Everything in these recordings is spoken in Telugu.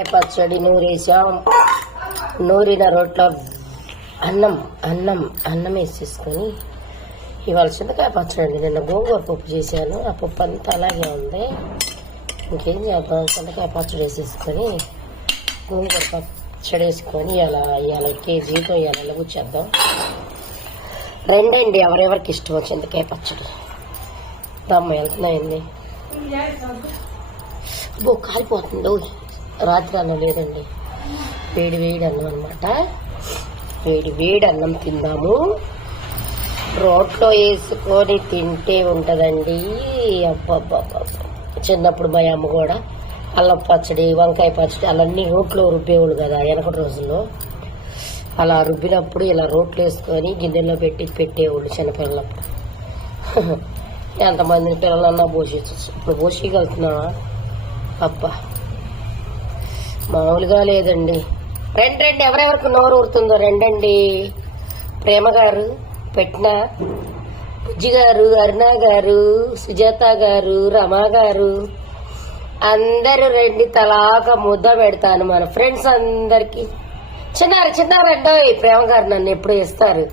వంకాయ పచ్చడి నూరేసాం. నూరిన రోట్లో అన్నం అన్నం అన్నం వేసేసుకొని ఇవాళ చింతకాయ పచ్చడి అండి. నిన్న గోంగూర పప్పు చేశాను. ఆ పప్పు అంతా అలాగే ఉంది. ఇంకేం చేద్దాం? చింతకాయ పచ్చడి వేసేసుకొని గోంగూర పచ్చడి వేసుకొని ఇలా ఇవాళ కేజీతో ఇవాళ కూర్చేద్దాం రెండండి ఎవరెవరికి ఇష్టం చింతకాయ పచ్చడి. దమ్మ వెళ్తున్నాయండి బో కాలిపోతుంది రాత్రి అన్నం లేదండి. వేడి వేడి అన్నం అనమాట వేడి వేడి అన్నం తిందాము. రోట్లో వేసుకొని తింటే ఉంటుందండి. అబ్బబ్బబ్బ చిన్నప్పుడు మా అమ్మ కూడా అల్లం పచ్చడి వంకాయ పచ్చడి అలాన్నీ రోట్లో రుబ్బేవాళ్ళు కదా వెనకటి రోజుల్లో. అలా రుబ్బినప్పుడు ఇలా రోట్లో వేసుకొని గిన్నెలో పెట్టి పెట్టేవాళ్ళు చిన్నపిల్లలప్పుడు. ఎంతమందిని పిల్లలన్నా పోషించవచ్చు ఇప్పుడు పోషిగలుగుతున్నావా అబ్బా. మామూలుగా లేదండి. రెండు రెండు. ఎవరెవరికి నోరు ఊరుతుందో రెండండి. ప్రేమ గారు పెట్టిన బుజ్జి గారు అరుణ గారు సుజాత గారు రమా గారు. అందరూ రెండు తలాక ముద్ద పెడతాను మన ఫ్రెండ్స్ అందరికి. చిన్నారి చిన్నారి అండోయ్ ప్రేమ గారు నన్ను ఎప్పుడు ఇస్తారు.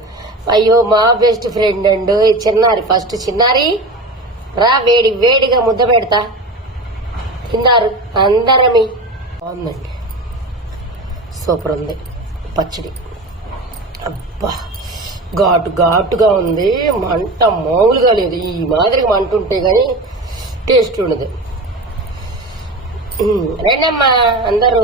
అయ్యో మా బెస్ట్ ఫ్రెండ్ అండు. చిన్నారి ఫస్ట్ చిన్నారి. రా వేడి వేడిగా ముద్ద పెడతా. తిన్నారు అందరమి. బాగుందండి. సూపర్ ఉంది. పచ్చడి. అబ్బా ఘాటు ఘాటుగా ఉంది. మంట మామూలుగా లేదు. ఈ మాదిరిగా మంట ఉంటే కానీ టేస్ట్ ఉండదు. రండమ్మా అందరూ.